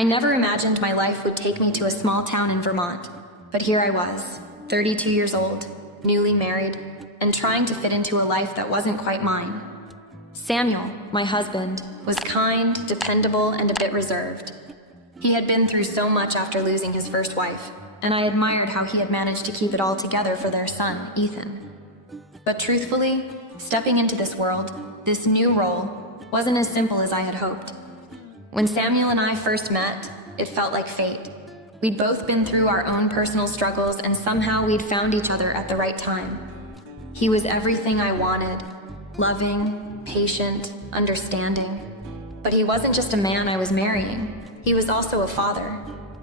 I never imagined my life would take me to a small town in Vermont, but here I was, 32 years old, newly married, and trying to fit into a life that wasn't quite mine. Samuel, my husband, was kind, dependable, and a bit reserved. He had been through so much after losing his first wife, and I admired how he had managed to keep it all together for their son, Ethan. But truthfully, stepping into this world, this new role, wasn't as simple as I had hoped. When Samuel and I first met, it felt like fate. We'd both been through our own personal struggles, and somehow we'd found each other at the right time. He was everything I wanted, loving, patient, understanding. But he wasn't just a man I was marrying. He was also a father.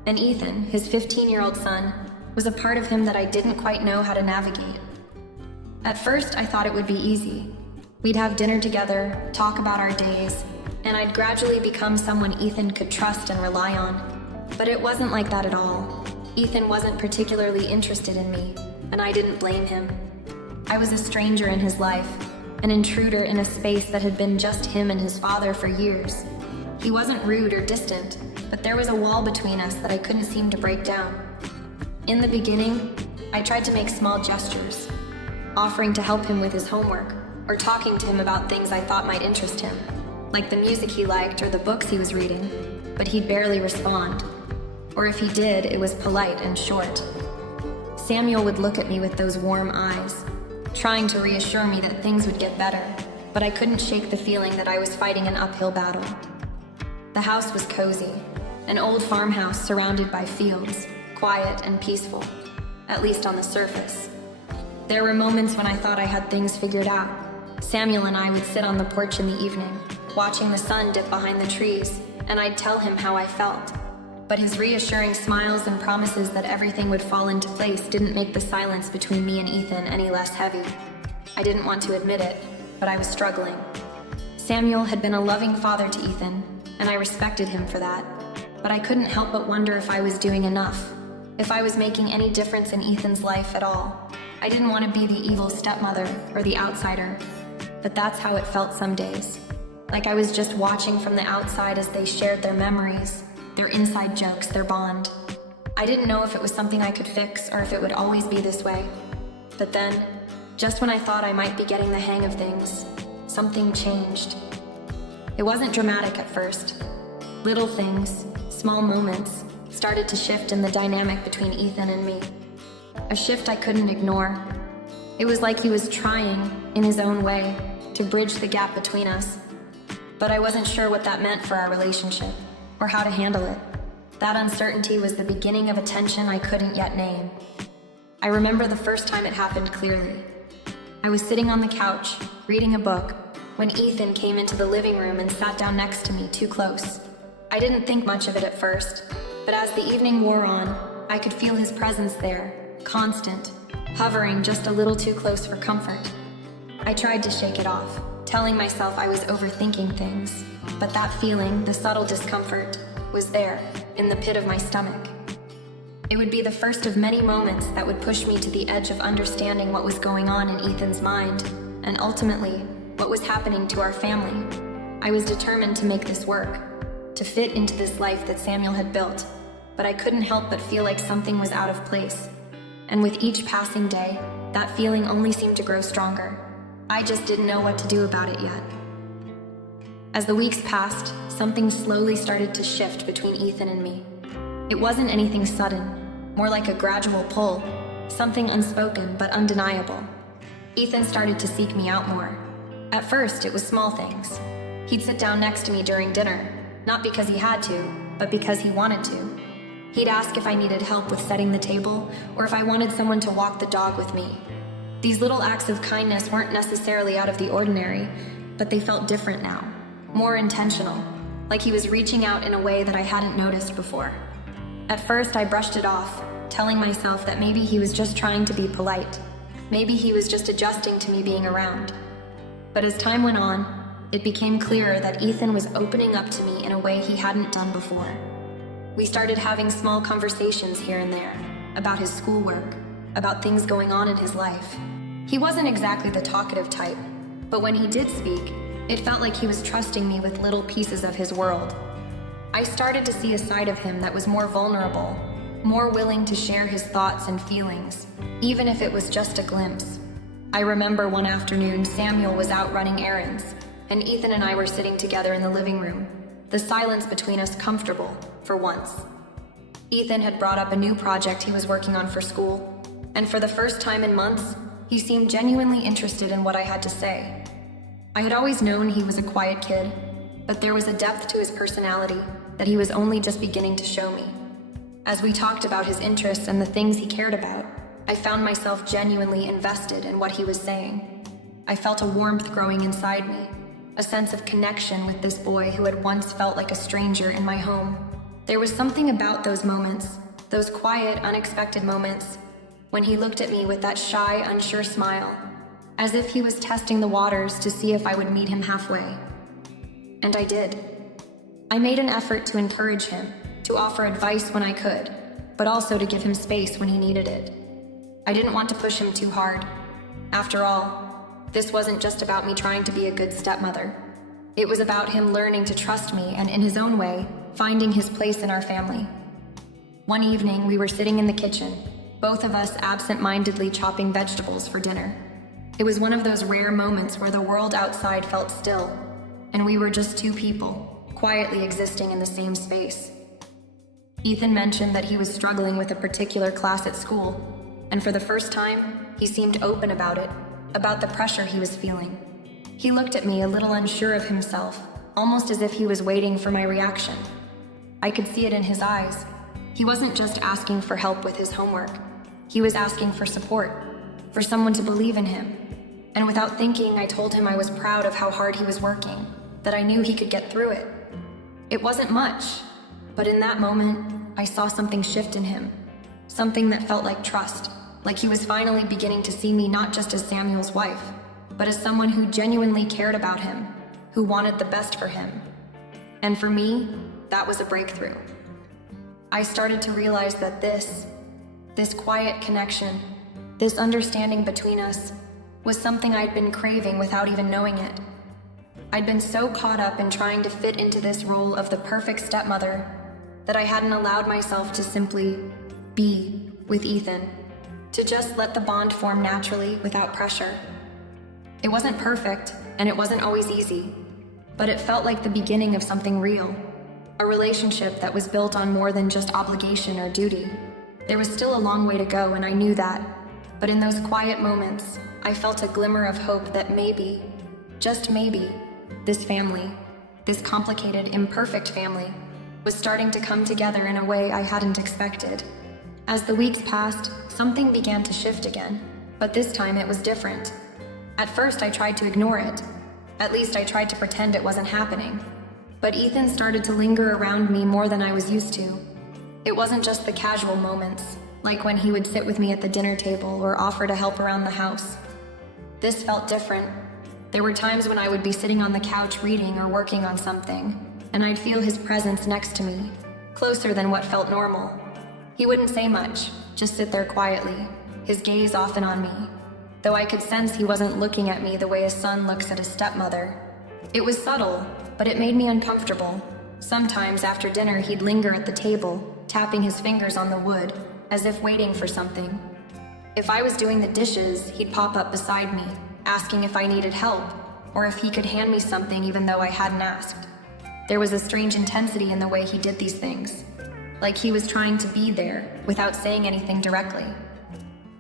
And Ethan, his 15-year-old son, was a part of him that I didn't quite know how to navigate. At first, I thought it would be easy. We'd have dinner together, talk about our days, and I'd gradually become someone Ethan could trust and rely on. But it wasn't like that at all. Ethan wasn't particularly interested in me, and I didn't blame him. I was a stranger in his life, an intruder in a space that had been just him and his father for years. He wasn't rude or distant, but there was a wall between us that I couldn't seem to break down. In the beginning, I tried to make small gestures, offering to help him with his homework, or talking to him about things I thought might interest him, like the music he liked or the books he was reading, but he'd barely respond. Or if he did, it was polite and short. Samuel would look at me with those warm eyes, trying to reassure me that things would get better, but I couldn't shake the feeling that I was fighting an uphill battle. The house was cozy, an old farmhouse surrounded by fields, quiet and peaceful, at least on the surface. There were moments when I thought I had things figured out. Samuel and I would sit on the porch in the evening, watching the sun dip behind the trees, and I'd tell him how I felt. But his reassuring smiles and promises that everything would fall into place didn't make the silence between me and Ethan any less heavy. I didn't want to admit it, but I was struggling. Samuel had been a loving father to Ethan, and I respected him for that. But I couldn't help but wonder if I was doing enough, if I was making any difference in Ethan's life at all. I didn't want to be the evil stepmother or the outsider, but that's how it felt some days. Like I was just watching from the outside as they shared their memories, their inside jokes, their bond. I didn't know if it was something I could fix or if it would always be this way. But then, just when I thought I might be getting the hang of things, something changed. It wasn't dramatic at first. Little things, small moments, started to shift in the dynamic between Ethan and me. A shift I couldn't ignore. It was like he was trying, in his own way, to bridge the gap between us. But I wasn't sure what that meant for our relationship, or how to handle it. That uncertainty was the beginning of a tension I couldn't yet name. I remember the first time it happened clearly. I was sitting on the couch, reading a book, when Ethan came into the living room and sat down next to me too close. I didn't think much of it at first, but as the evening wore on, I could feel his presence there, constant, hovering just a little too close for comfort. I tried to shake it off, telling myself I was overthinking things, but that feeling, the subtle discomfort, was there, in the pit of my stomach. It would be the first of many moments that would push me to the edge of understanding what was going on in Ethan's mind, and ultimately, what was happening to our family. I was determined to make this work, to fit into this life that Samuel had built, but I couldn't help but feel like something was out of place. And with each passing day, that feeling only seemed to grow stronger. I just didn't know what to do about it yet. As the weeks passed, something slowly started to shift between Ethan and me. It wasn't anything sudden, more like a gradual pull, something unspoken but undeniable. Ethan started to seek me out more. At first, it was small things. He'd sit down next to me during dinner, not because he had to, but because he wanted to. He'd ask if I needed help with setting the table, or if I wanted someone to walk the dog with me. These little acts of kindness weren't necessarily out of the ordinary, but they felt different now, more intentional, like he was reaching out in a way that I hadn't noticed before. At first, I brushed it off, telling myself that maybe he was just trying to be polite. Maybe he was just adjusting to me being around. But as time went on, it became clearer that Ethan was opening up to me in a way he hadn't done before. We started having small conversations here and there, about his schoolwork, about things going on in his life. He wasn't exactly the talkative type, but when he did speak, it felt like he was trusting me with little pieces of his world. I started to see a side of him that was more vulnerable, more willing to share his thoughts and feelings, even if it was just a glimpse. I remember one afternoon Samuel was out running errands, and Ethan and I were sitting together in the living room, the silence between us comfortable, for once. Ethan had brought up a new project he was working on for school, and for the first time in months, he seemed genuinely interested in what I had to say. I had always known he was a quiet kid, but there was a depth to his personality that he was only just beginning to show me. As we talked about his interests and the things he cared about, I found myself genuinely invested in what he was saying. I felt a warmth growing inside me, a sense of connection with this boy who had once felt like a stranger in my home. There was something about those moments, those quiet, unexpected moments, when he looked at me with that shy, unsure smile, as if he was testing the waters to see if I would meet him halfway. And I did. I made an effort to encourage him, to offer advice when I could, but also to give him space when he needed it. I didn't want to push him too hard. After all, this wasn't just about me trying to be a good stepmother. It was about him learning to trust me and, in his own way, finding his place in our family. One evening, we were sitting in the kitchen, both of us absent-mindedly chopping vegetables for dinner. It was one of those rare moments where the world outside felt still, and we were just two people, quietly existing in the same space. Ethan mentioned that he was struggling with a particular class at school, and for the first time, he seemed open about it, about the pressure he was feeling. He looked at me a little unsure of himself, almost as if he was waiting for my reaction. I could see it in his eyes. He wasn't just asking for help with his homework. He was asking for support, for someone to believe in him. And without thinking, I told him I was proud of how hard he was working, that I knew he could get through it. It wasn't much, but in that moment, I saw something shift in him, something that felt like trust, like he was finally beginning to see me not just as Samuel's wife, but as someone who genuinely cared about him, who wanted the best for him. And for me, that was a breakthrough. I started to realize that this quiet connection, this understanding between us, was something I'd been craving without even knowing it. I'd been so caught up in trying to fit into this role of the perfect stepmother that I hadn't allowed myself to simply be with Ethan, to just let the bond form naturally without pressure. It wasn't perfect, and it wasn't always easy, but it felt like the beginning of something real, a relationship that was built on more than just obligation or duty. There was still a long way to go, and I knew that, but in those quiet moments, I felt a glimmer of hope that maybe, just maybe, this family, this complicated, imperfect family, was starting to come together in a way I hadn't expected. As the weeks passed, something began to shift again, but this time it was different. At first, I tried to ignore it. At least I tried to pretend it wasn't happening. But Ethan started to linger around me more than I was used to. It wasn't just the casual moments, like when he would sit with me at the dinner table or offer to help around the house. This felt different. There were times when I would be sitting on the couch reading or working on something, and I'd feel his presence next to me, closer than what felt normal. He wouldn't say much, just sit there quietly, his gaze often on me, though I could sense he wasn't looking at me the way a son looks at a stepmother. It was subtle, but it made me uncomfortable. Sometimes after dinner he'd linger at the table, tapping his fingers on the wood, as if waiting for something. If I was doing the dishes, he'd pop up beside me, asking if I needed help, or if he could hand me something even though I hadn't asked. There was a strange intensity in the way he did these things, like he was trying to be there without saying anything directly.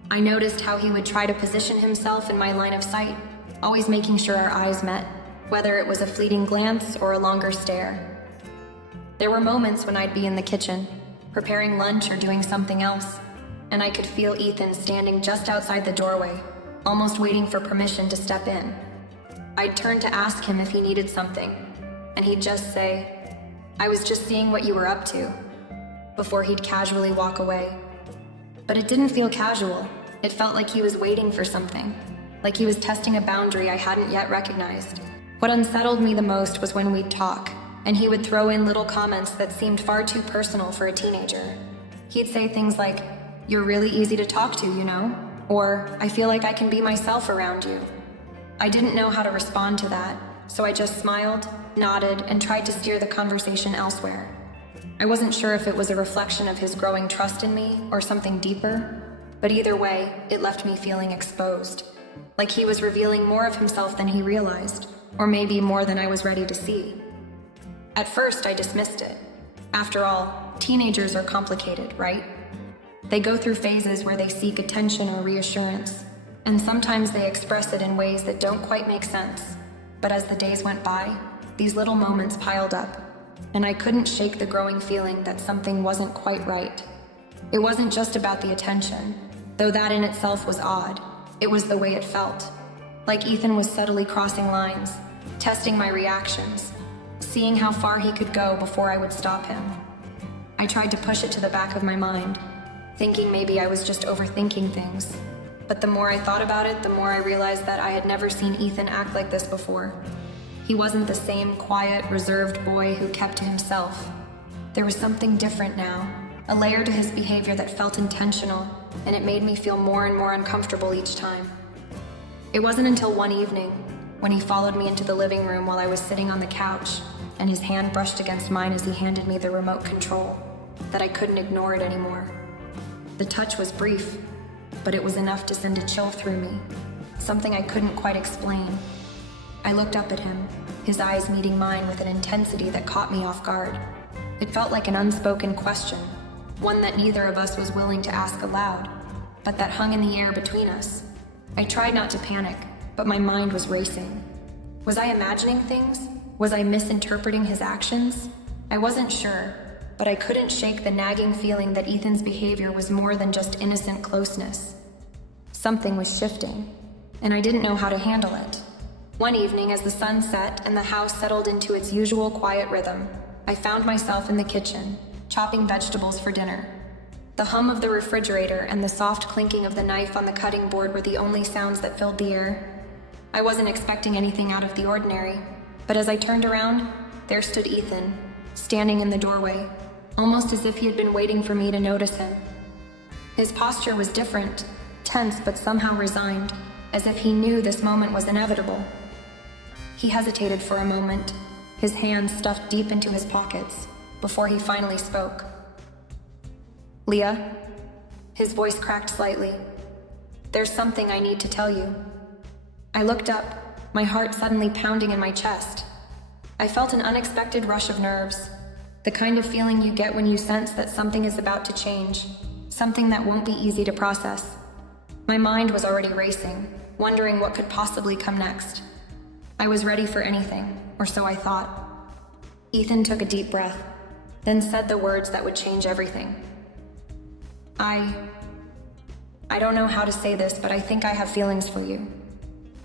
I noticed how he would try to position himself in my line of sight, always making sure our eyes met, whether it was a fleeting glance or a longer stare. There were moments when I'd be in the kitchen, preparing lunch or doing something else, and I could feel Ethan standing just outside the doorway, almost waiting for permission to step in. I'd turn to ask him if he needed something, and he'd just say, "I was just seeing what you were up to," before he'd casually walk away. But it didn't feel casual. It felt like he was waiting for something, like he was testing a boundary I hadn't yet recognized. What unsettled me the most was when we'd talk, and he would throw in little comments that seemed far too personal for a teenager. He'd say things like, "You're really easy to talk to, you know?" Or, "I feel like I can be myself around you." I didn't know how to respond to that, so I just smiled, nodded, and tried to steer the conversation elsewhere. I wasn't sure if it was a reflection of his growing trust in me or something deeper, but either way, it left me feeling exposed, like he was revealing more of himself than he realized, or maybe more than I was ready to see. At first, I dismissed it. After all, teenagers are complicated, right? They go through phases where they seek attention or reassurance, and sometimes they express it in ways that don't quite make sense. But as the days went by, these little moments piled up, and I couldn't shake the growing feeling that something wasn't quite right. It wasn't just about the attention, though that in itself was odd. It was the way it felt. Like Ethan was subtly crossing lines, testing my reactions, seeing how far he could go before I would stop him. I tried to push it to the back of my mind, thinking maybe I was just overthinking things. But the more I thought about it, the more I realized that I had never seen Ethan act like this before. He wasn't the same quiet, reserved boy who kept to himself. There was something different now, a layer to his behavior that felt intentional, and it made me feel more and more uncomfortable each time. It wasn't until one evening, when he followed me into the living room while I was sitting on the couch, and his hand brushed against mine as he handed me the remote control, that I couldn't ignore it anymore. The touch was brief, but it was enough to send a chill through me, something I couldn't quite explain. I looked up at him, his eyes meeting mine with an intensity that caught me off guard. It felt like an unspoken question, one that neither of us was willing to ask aloud, but that hung in the air between us. I tried not to panic, but my mind was racing. Was I imagining things? Was I misinterpreting his actions? I wasn't sure, but I couldn't shake the nagging feeling that Ethan's behavior was more than just innocent closeness. Something was shifting, and I didn't know how to handle it. One evening, as the sun set and the house settled into its usual quiet rhythm, I found myself in the kitchen, chopping vegetables for dinner. The hum of the refrigerator and the soft clinking of the knife on the cutting board were the only sounds that filled the air. I wasn't expecting anything out of the ordinary, but as I turned around, there stood Ethan, standing in the doorway, almost as if he had been waiting for me to notice him. His posture was different, tense but somehow resigned, as if he knew this moment was inevitable. He hesitated for a moment, his hands stuffed deep into his pockets, before he finally spoke. "Leah?" His voice cracked slightly. "There's something I need to tell you." I looked up, my heart suddenly pounding in my chest. I felt an unexpected rush of nerves, the kind of feeling you get when you sense that something is about to change, something that won't be easy to process. My mind was already racing, wondering what could possibly come next. I was ready for anything, or so I thought. Ethan took a deep breath, then said the words that would change everything. I don't know how to say this, but I think I have feelings for you.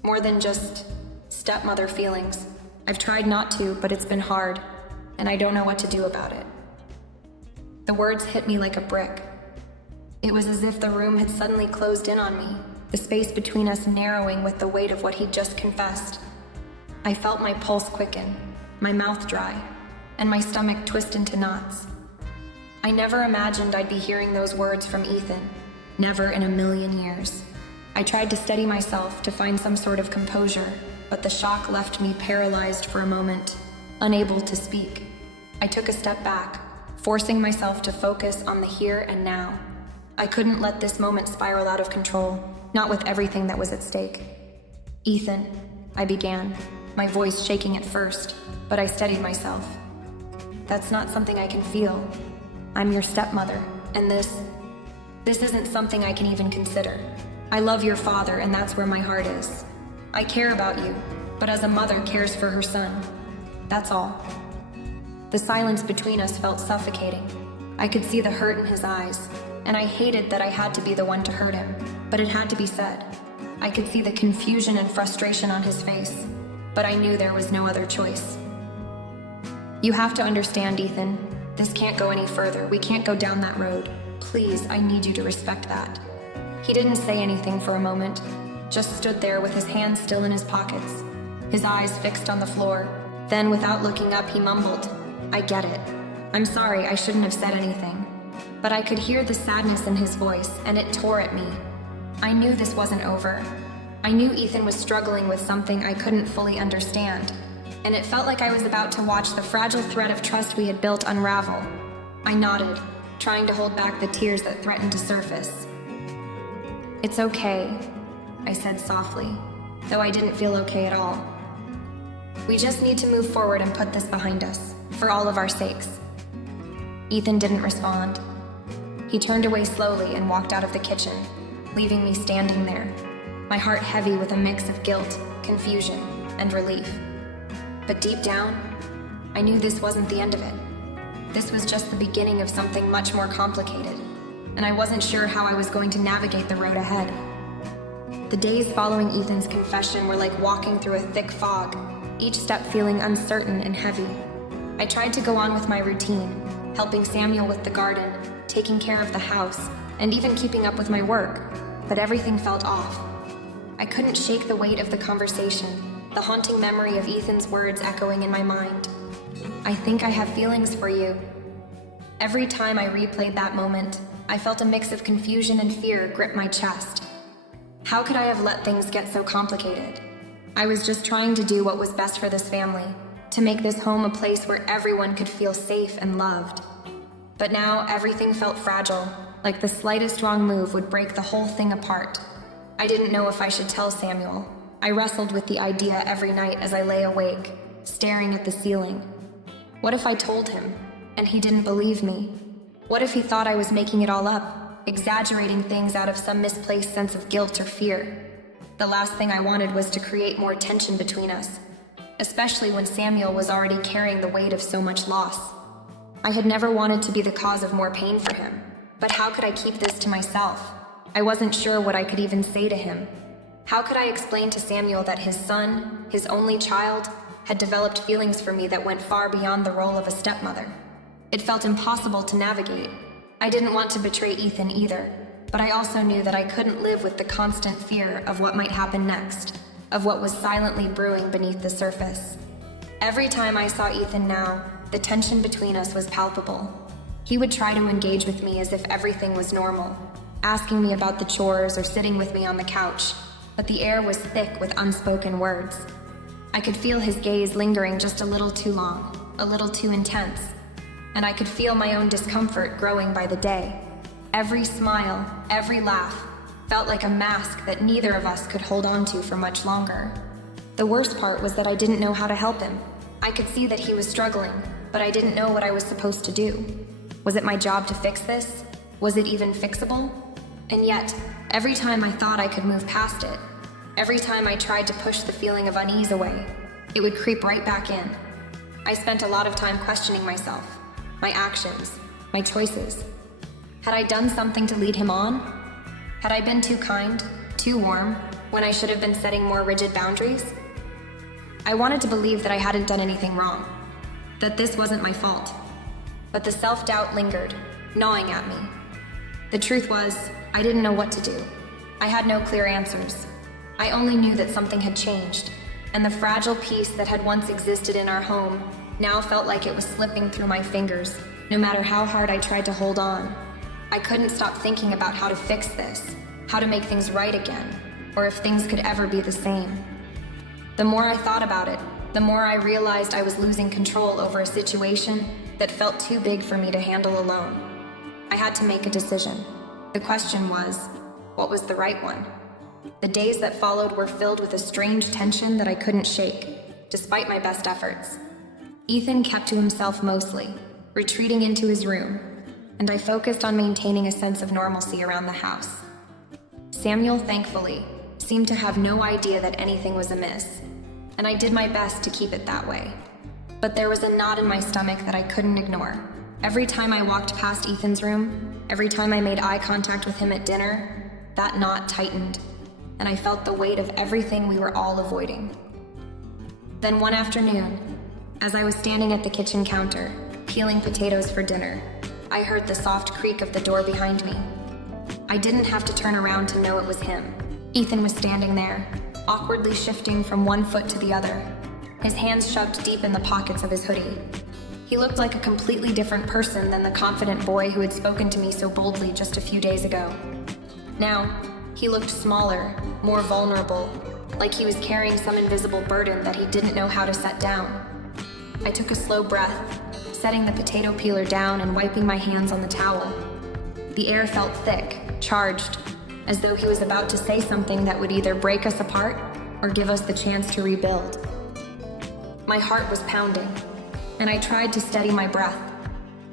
More than just stepmother feelings. I've tried not to, but it's been hard, and I don't know what to do about it. The words hit me like a brick. It was as if the room had suddenly closed in on me, the space between us narrowing with the weight of what he'd just confessed. I felt my pulse quicken, my mouth dry, and my stomach twist into knots. I never imagined I'd be hearing those words from Ethan, never in a million years. I tried to steady myself, to find some sort of composure, but the shock left me paralyzed for a moment, unable to speak. I took a step back, forcing myself to focus on the here and now. I couldn't let this moment spiral out of control, not with everything that was at stake. "Ethan," I began, my voice shaking at first, but I steadied myself. "That's not something I can feel. I'm your stepmother, and this isn't something I can even consider. I love your father, and that's where my heart is. I care about you, but as a mother cares for her son. That's all." The silence between us felt suffocating. I could see the hurt in his eyes, and I hated that I had to be the one to hurt him, but it had to be said. I could see the confusion and frustration on his face, but I knew there was no other choice. "You have to understand, Ethan. This can't go any further. We can't go down that road. Please, I need you to respect that." He didn't say anything for a moment, just stood there with his hands still in his pockets, his eyes fixed on the floor. Then, without looking up, he mumbled, "I get it. I'm sorry, I shouldn't have said anything." But I could hear the sadness in his voice, and it tore at me. I knew this wasn't over. I knew Ethan was struggling with something I couldn't fully understand, and it felt like I was about to watch the fragile thread of trust we had built unravel. I nodded, trying to hold back the tears that threatened to surface. "It's okay," I said softly, though I didn't feel okay at all. "We just need to move forward and put this behind us, for all of our sakes." Ethan didn't respond. He turned away slowly and walked out of the kitchen, leaving me standing there, my heart heavy with a mix of guilt, confusion, and relief. But deep down, I knew this wasn't the end of it. This was just the beginning of something much more complicated, and I wasn't sure how I was going to navigate the road ahead. The days following Ethan's confession were like walking through a thick fog, each step feeling uncertain and heavy. I tried to go on with my routine, helping Samuel with the garden, taking care of the house, and even keeping up with my work, but everything felt off. I couldn't shake the weight of the conversation, the haunting memory of Ethan's words echoing in my mind. "I think I have feelings for you." Every time I replayed that moment, I felt a mix of confusion and fear grip my chest. How could I have let things get so complicated? I was just trying to do what was best for this family, to make this home a place where everyone could feel safe and loved. But now everything felt fragile, like the slightest wrong move would break the whole thing apart. I didn't know if I should tell Samuel. I wrestled with the idea every night as I lay awake, staring at the ceiling. What if I told him, and he didn't believe me? What if he thought I was making it all up, exaggerating things out of some misplaced sense of guilt or fear? The last thing I wanted was to create more tension between us, especially when Samuel was already carrying the weight of so much loss. I had never wanted to be the cause of more pain for him, but how could I keep this to myself? I wasn't sure what I could even say to him. How could I explain to Samuel that his son, his only child, had developed feelings for me that went far beyond the role of a stepmother? It felt impossible to navigate. I didn't want to betray Ethan either, but I also knew that I couldn't live with the constant fear of what might happen next, of what was silently brewing beneath the surface. Every time I saw Ethan now, the tension between us was palpable. He would try to engage with me as if everything was normal, asking me about the chores or sitting with me on the couch, but the air was thick with unspoken words. I could feel his gaze lingering just a little too long, a little too intense, and I could feel my own discomfort growing by the day. Every smile, every laugh, felt like a mask that neither of us could hold on to for much longer. The worst part was that I didn't know how to help him. I could see that he was struggling, but I didn't know what I was supposed to do. Was it my job to fix this? Was it even fixable? And yet, every time I thought I could move past it, every time I tried to push the feeling of unease away, it would creep right back in. I spent a lot of time questioning myself, my actions, my choices. Had I done something to lead him on? Had I been too kind, too warm, when I should have been setting more rigid boundaries? I wanted to believe that I hadn't done anything wrong, that this wasn't my fault. But the self-doubt lingered, gnawing at me. The truth was, I didn't know what to do. I had no clear answers. I only knew that something had changed, and the fragile peace that had once existed in our home now felt like it was slipping through my fingers, no matter how hard I tried to hold on. I couldn't stop thinking about how to fix this, how to make things right again, or if things could ever be the same. The more I thought about it, the more I realized I was losing control over a situation that felt too big for me to handle alone. I had to make a decision. The question was, what was the right one? The days that followed were filled with a strange tension that I couldn't shake, despite my best efforts. Ethan kept to himself mostly, retreating into his room, and I focused on maintaining a sense of normalcy around the house. Samuel, thankfully, seemed to have no idea that anything was amiss, and I did my best to keep it that way. But there was a knot in my stomach that I couldn't ignore. Every time I walked past Ethan's room, every time I made eye contact with him at dinner, that knot tightened, and I felt the weight of everything we were all avoiding. Then one afternoon, as I was standing at the kitchen counter, peeling potatoes for dinner, I heard the soft creak of the door behind me. I didn't have to turn around to know it was him. Ethan was standing there, awkwardly shifting from one foot to the other, his hands shoved deep in the pockets of his hoodie. He looked like a completely different person than the confident boy who had spoken to me so boldly just a few days ago. Now, he looked smaller, more vulnerable, like he was carrying some invisible burden that he didn't know how to set down. I took a slow breath, setting the potato peeler down and wiping my hands on the towel. The air felt thick, charged, as though he was about to say something that would either break us apart or give us the chance to rebuild. My heart was pounding, and I tried to steady my breath,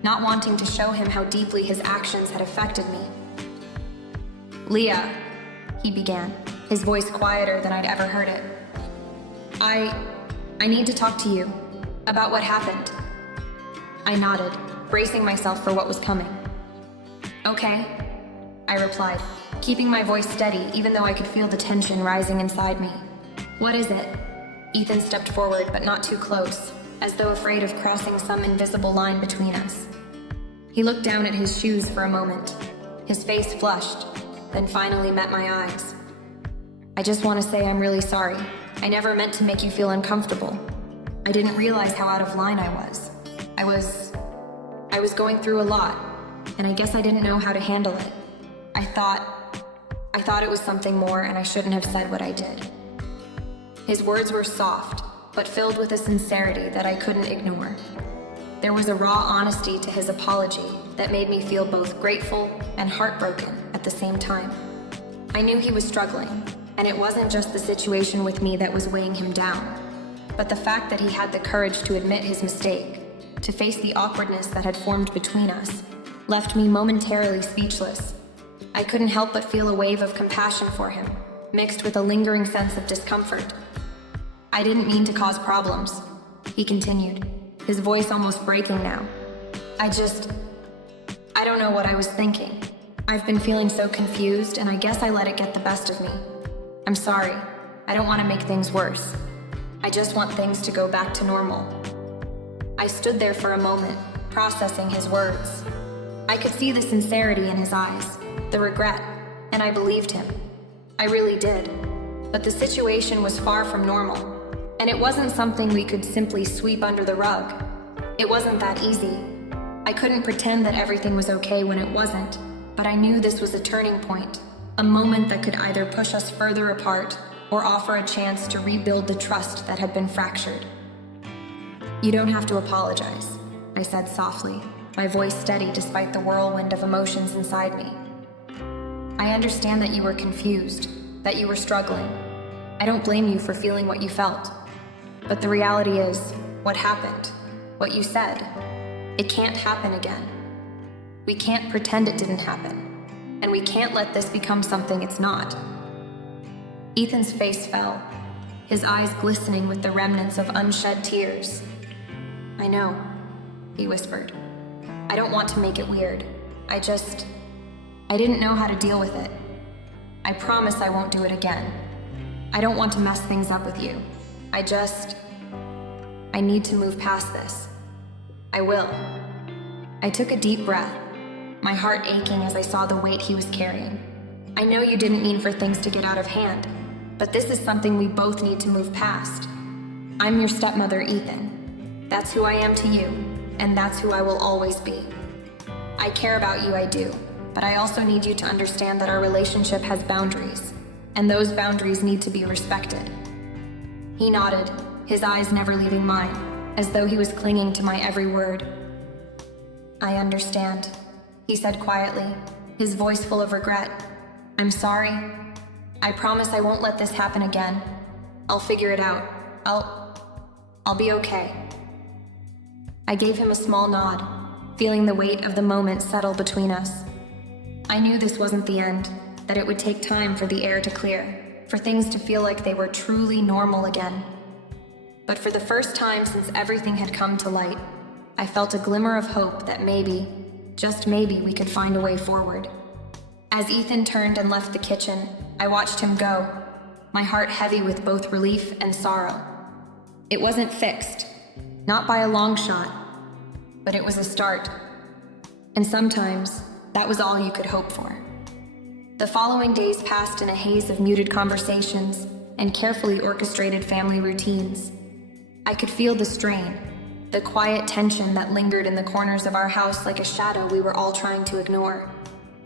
not wanting to show him how deeply his actions had affected me. "Leah," he began, his voice quieter than I'd ever heard it. I need to talk to you about what happened." I nodded, bracing myself for what was coming. "Okay," I replied, keeping my voice steady even though I could feel the tension rising inside me. "What is it?" Ethan stepped forward, but not too close, as though afraid of crossing some invisible line between us. He looked down at his shoes for a moment. His face flushed, then finally met my eyes. "I just want to say I'm really sorry. I never meant to make you feel uncomfortable. I didn't realize how out of line I was. I was going through a lot, and I guess I didn't know how to handle it. I thought it was something more, and I shouldn't have said what I did." His words were soft, but filled with a sincerity that I couldn't ignore. There was a raw honesty to his apology that made me feel both grateful and heartbroken at the same time. I knew he was struggling, and it wasn't just the situation with me that was weighing him down, but the fact that he had the courage to admit his mistake, to face the awkwardness that had formed between us, left me momentarily speechless. I couldn't help but feel a wave of compassion for him, mixed with a lingering sense of discomfort. "I didn't mean to cause problems," he continued, his voice almost breaking now. I don't know what I was thinking. I've been feeling so confused, and I guess I let it get the best of me. I'm sorry. I don't want to make things worse. I just want things to go back to normal." I stood there for a moment, processing his words. I could see the sincerity in his eyes, the regret, and I believed him. I really did. But the situation was far from normal, and it wasn't something we could simply sweep under the rug. It wasn't that easy. I couldn't pretend that everything was okay when it wasn't, but I knew this was a turning point, a moment that could either push us further apart or offer a chance to rebuild the trust that had been fractured. "You don't have to apologize," I said softly, my voice steady despite the whirlwind of emotions inside me. "I understand that you were confused, that you were struggling. I don't blame you for feeling what you felt. But the reality is, what happened, what you said, it can't happen again. We can't pretend it didn't happen. And we can't let this become something it's not." Ethan's face fell, his eyes glistening with the remnants of unshed tears. "I know," he whispered. "I don't want to make it weird. I didn't know how to deal with it. I promise I won't do it again. I don't want to mess things up with you. I need to move past this. I will." I took a deep breath, my heart aching as I saw the weight he was carrying. "I know you didn't mean for things to get out of hand, but this is something we both need to move past. I'm your stepmother, Ethan. That's who I am to you, and that's who I will always be. I care about you, I do, but I also need you to understand that our relationship has boundaries, and those boundaries need to be respected." He nodded, his eyes never leaving mine, as though he was clinging to my every word. "I understand," he said quietly, his voice full of regret. "I'm sorry. I promise I won't let this happen again. I'll figure it out. I'll be okay." I gave him a small nod, feeling the weight of the moment settle between us. I knew this wasn't the end, that it would take time for the air to clear, for things to feel like they were truly normal again. But for the first time since everything had come to light, I felt a glimmer of hope that maybe, just maybe, we could find a way forward. As Ethan turned and left the kitchen, I watched him go, my heart heavy with both relief and sorrow. It wasn't fixed, not by a long shot, but it was a start. And sometimes, that was all you could hope for. The following days passed in a haze of muted conversations and carefully orchestrated family routines. I could feel the strain, the quiet tension that lingered in the corners of our house like a shadow we were all trying to ignore.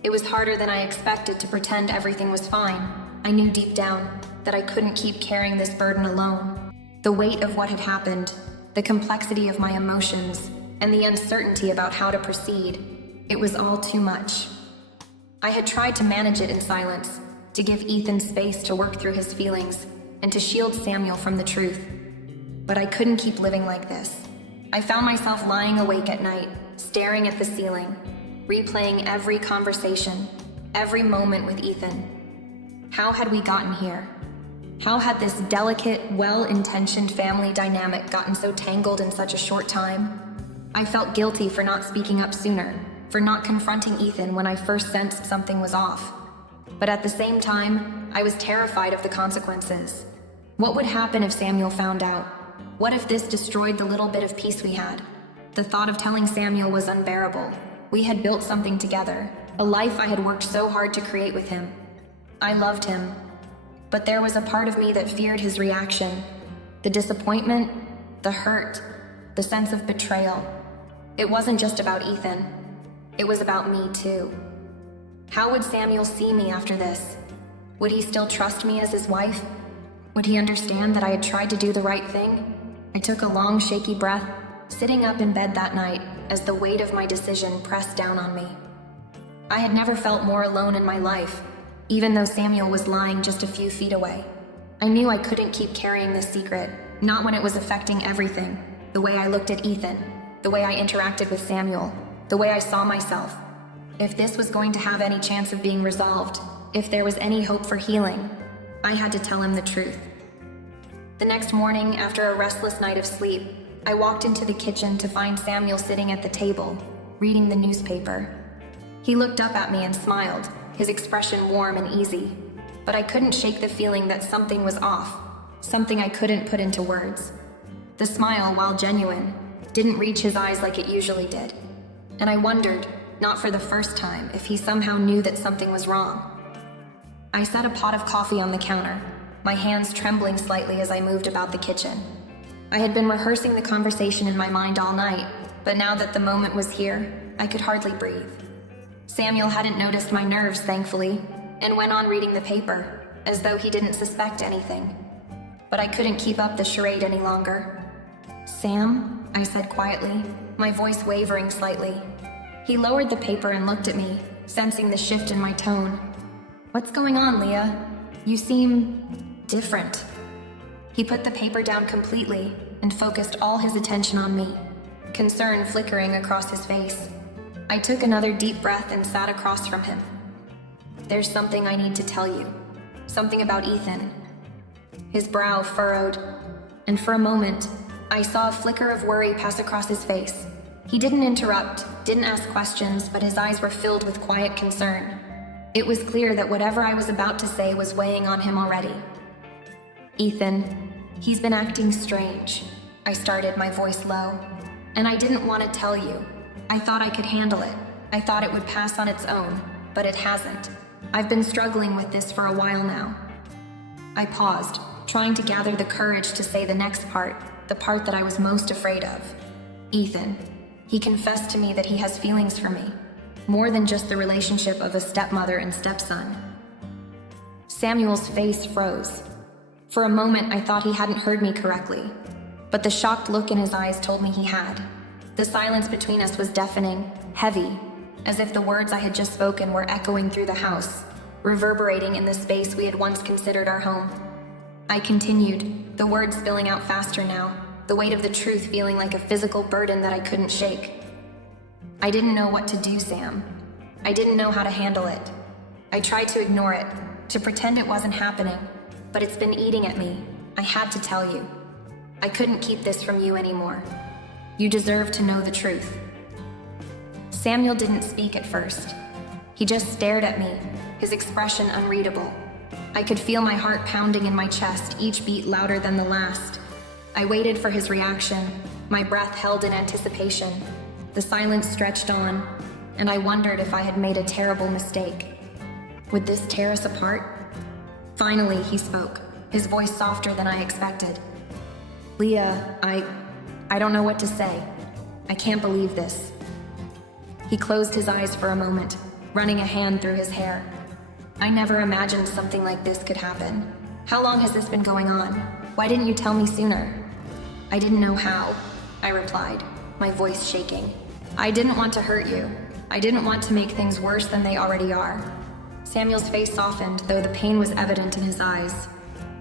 It was harder than I expected to pretend everything was fine. I knew deep down that I couldn't keep carrying this burden alone. The weight of what had happened, the complexity of my emotions, and the uncertainty about how to proceed. It was all too much. I had tried to manage it in silence, to give Ethan space to work through his feelings, and to shield Samuel from the truth. But I couldn't keep living like this. I found myself lying awake at night, staring at the ceiling, replaying every conversation, every moment with Ethan. How had we gotten here? How had this delicate, well-intentioned family dynamic gotten so tangled in such a short time? I felt guilty for not speaking up sooner, for not confronting Ethan when I first sensed something was off. But at the same time, I was terrified of the consequences. What would happen if Samuel found out? What if this destroyed the little bit of peace we had? The thought of telling Samuel was unbearable. We had built something together, a life I had worked so hard to create with him. I loved him, but there was a part of me that feared his reaction. The disappointment, the hurt, the sense of betrayal. It wasn't just about Ethan. It was about me too. How would Samuel see me after this? Would he still trust me as his wife? Would he understand that I had tried to do the right thing? I took a long, shaky breath, sitting up in bed that night as the weight of my decision pressed down on me. I had never felt more alone in my life, even though Samuel was lying just a few feet away. I knew I couldn't keep carrying this secret, not when it was affecting everything. The way I looked at Ethan, the way I interacted with Samuel, the way I saw myself. If this was going to have any chance of being resolved, if there was any hope for healing, I had to tell him the truth. The next morning, after a restless night of sleep, I walked into the kitchen to find Samuel sitting at the table, reading the newspaper. He looked up at me and smiled, his expression warm and easy. But I couldn't shake the feeling that something was off, something I couldn't put into words. The smile, while genuine, didn't reach his eyes like it usually did. And I wondered, not for the first time, if he somehow knew that something was wrong. I set a pot of coffee on the counter, my hands trembling slightly as I moved about the kitchen. I had been rehearsing the conversation in my mind all night, but now that the moment was here, I could hardly breathe. Samuel hadn't noticed my nerves, thankfully, and went on reading the paper, as though he didn't suspect anything. But I couldn't keep up the charade any longer. "Sam?" I said quietly, my voice wavering slightly. He lowered the paper and looked at me, sensing the shift in my tone. "What's going on, Leah? You seem different." He put the paper down completely and focused all his attention on me, concern flickering across his face. I took another deep breath and sat across from him. "There's something I need to tell you. Something about Ethan." His brow furrowed, and for a moment, I saw a flicker of worry pass across his face. He didn't interrupt, didn't ask questions, but his eyes were filled with quiet concern. It was clear that whatever I was about to say was weighing on him already. "Ethan, he's been acting strange," I started, my voice low. "And I didn't want to tell you. I thought I could handle it. I thought it would pass on its own, but it hasn't. I've been struggling with this for a while now." I paused, trying to gather the courage to say the next part, the part that I was most afraid of. "Ethan, he confessed to me that he has feelings for me, more than just the relationship of a stepmother and stepson." Samuel's face froze. For a moment, I thought he hadn't heard me correctly, but the shocked look in his eyes told me he had. The silence between us was deafening, heavy, as if the words I had just spoken were echoing through the house, reverberating in the space we had once considered our home. I continued, the words spilling out faster now, the weight of the truth feeling like a physical burden that I couldn't shake. "I didn't know what to do, Sam. I didn't know how to handle it. I tried to ignore it, to pretend it wasn't happening, but it's been eating at me. I had to tell you. I couldn't keep this from you anymore. You deserve to know the truth." Samuel didn't speak at first. He just stared at me, his expression unreadable. I could feel my heart pounding in my chest, each beat louder than the last. I waited for his reaction, my breath held in anticipation. The silence stretched on, and I wondered if I had made a terrible mistake. Would this tear us apart? Finally, he spoke, his voice softer than I expected. "Leah, I don't know what to say. I can't believe this." He closed his eyes for a moment, running a hand through his hair. "I never imagined something like this could happen. How long has this been going on? Why didn't you tell me sooner?" "I didn't know how," I replied, my voice shaking. "I didn't want to hurt you. I didn't want to make things worse than they already are." Samuel's face softened, though the pain was evident in his eyes.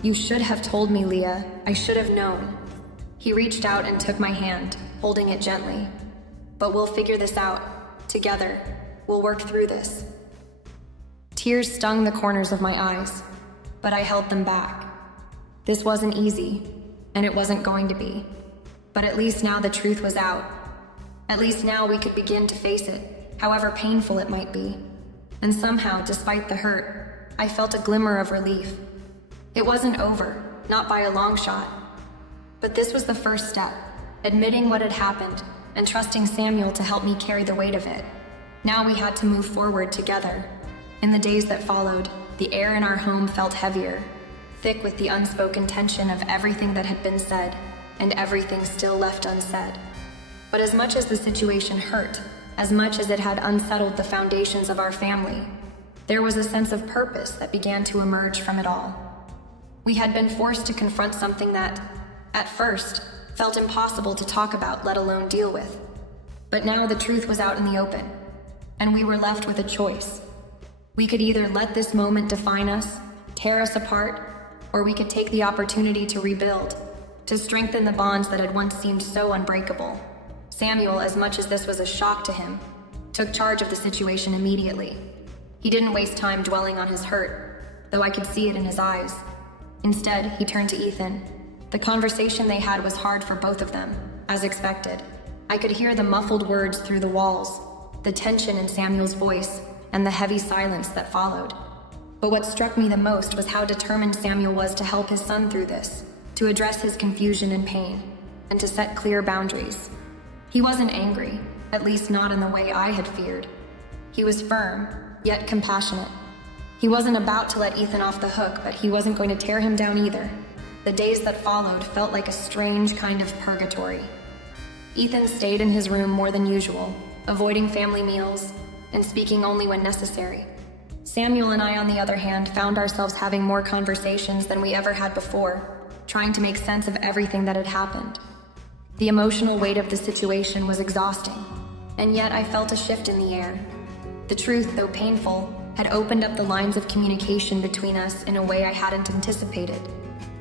"You should have told me, Leah. I should have known." He reached out and took my hand, holding it gently. "But we'll figure this out. Together. We'll work through this." Tears stung the corners of my eyes, but I held them back. This wasn't easy, and it wasn't going to be. But at least now the truth was out. At least now we could begin to face it, however painful it might be. And somehow, despite the hurt, I felt a glimmer of relief. It wasn't over, not by a long shot. But this was the first step, admitting what had happened and trusting Samuel to help me carry the weight of it. Now we had to move forward together. In the days that followed, the air in our home felt heavier, thick with the unspoken tension of everything that had been said and everything still left unsaid. But as much as the situation hurt, as much as it had unsettled the foundations of our family, there was a sense of purpose that began to emerge from it all. We had been forced to confront something that, at first, felt impossible to talk about, let alone deal with. But now the truth was out in the open, and we were left with a choice. We could either let this moment define us, tear us apart, or we could take the opportunity to rebuild, to strengthen the bonds that had once seemed so unbreakable. Samuel, as much as this was a shock to him, took charge of the situation immediately. He didn't waste time dwelling on his hurt, though I could see it in his eyes. Instead, he turned to Ethan. The conversation they had was hard for both of them, as expected. I could hear the muffled words through the walls, the tension in Samuel's voice, and the heavy silence that followed. But what struck me the most was how determined Samuel was to help his son through this, to address his confusion and pain, and to set clear boundaries. He wasn't angry, at least not in the way I had feared. He was firm, yet compassionate. He wasn't about to let Ethan off the hook, but he wasn't going to tear him down either. The days that followed felt like a strange kind of purgatory. Ethan stayed in his room more than usual, avoiding family meals and speaking only when necessary. Samuel and I, on the other hand, found ourselves having more conversations than we ever had before, trying to make sense of everything that had happened. The emotional weight of the situation was exhausting, and yet I felt a shift in the air. The truth, though painful, had opened up the lines of communication between us in a way I hadn't anticipated.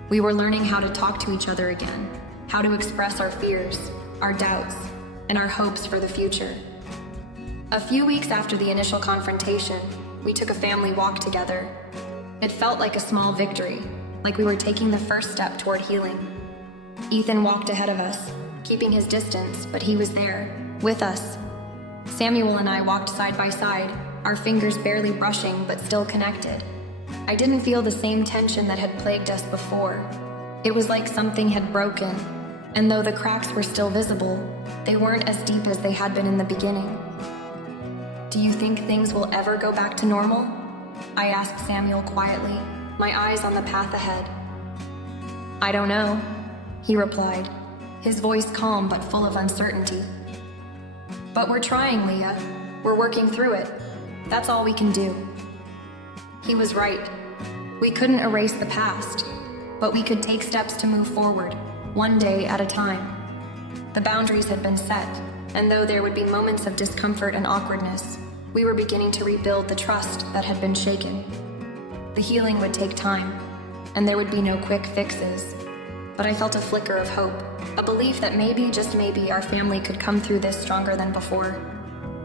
We were learning how to talk to each other again, how to express our fears, our doubts, and our hopes for the future. A few weeks after the initial confrontation, we took a family walk together. It felt like a small victory, like we were taking the first step toward healing. Ethan walked ahead of us, keeping his distance, but he was there, with us. Samuel and I walked side by side, our fingers barely brushing but still connected. I didn't feel the same tension that had plagued us before. It was like something had broken, and though the cracks were still visible, they weren't as deep as they had been in the beginning. "Do you think things will ever go back to normal?" I asked Samuel quietly, my eyes on the path ahead. "I don't know," he replied, his voice calm but full of uncertainty. "But we're trying, Leah. We're working through it. That's all we can do." He was right. We couldn't erase the past, but we could take steps to move forward, one day at a time. The boundaries had been set, and though there would be moments of discomfort and awkwardness, we were beginning to rebuild the trust that had been shaken. The healing would take time, and there would be no quick fixes. But I felt a flicker of hope, a belief that maybe, just maybe, our family could come through this stronger than before.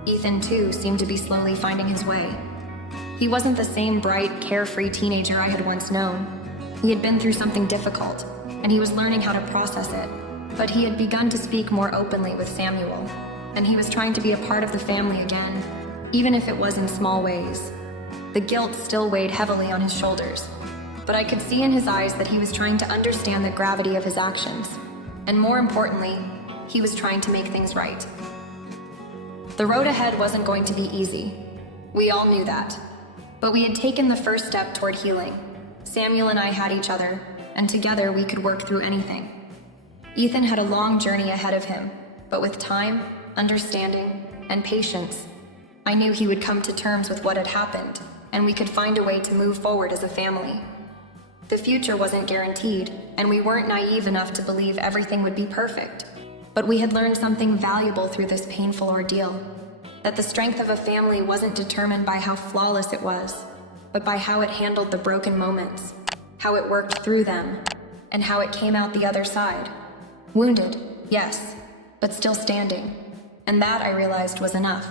Ethan, too, seemed to be slowly finding his way. He wasn't the same bright, carefree teenager I had once known. He had been through something difficult, and he was learning how to process it. But he had begun to speak more openly with Samuel, and he was trying to be a part of the family again, even if it was in small ways. The guilt still weighed heavily on his shoulders, but I could see in his eyes that he was trying to understand the gravity of his actions, and more importantly, he was trying to make things right. The road ahead wasn't going to be easy. We all knew that. But we had taken the first step toward healing. Samuel and I had each other, and together we could work through anything. Ethan had a long journey ahead of him, but with time, understanding, and patience, I knew he would come to terms with what had happened, and we could find a way to move forward as a family. The future wasn't guaranteed, and we weren't naive enough to believe everything would be perfect. But we had learned something valuable through this painful ordeal. That the strength of a family wasn't determined by how flawless it was, but by how it handled the broken moments, how it worked through them, and how it came out the other side. Wounded, yes, but still standing. And that, I realized, was enough.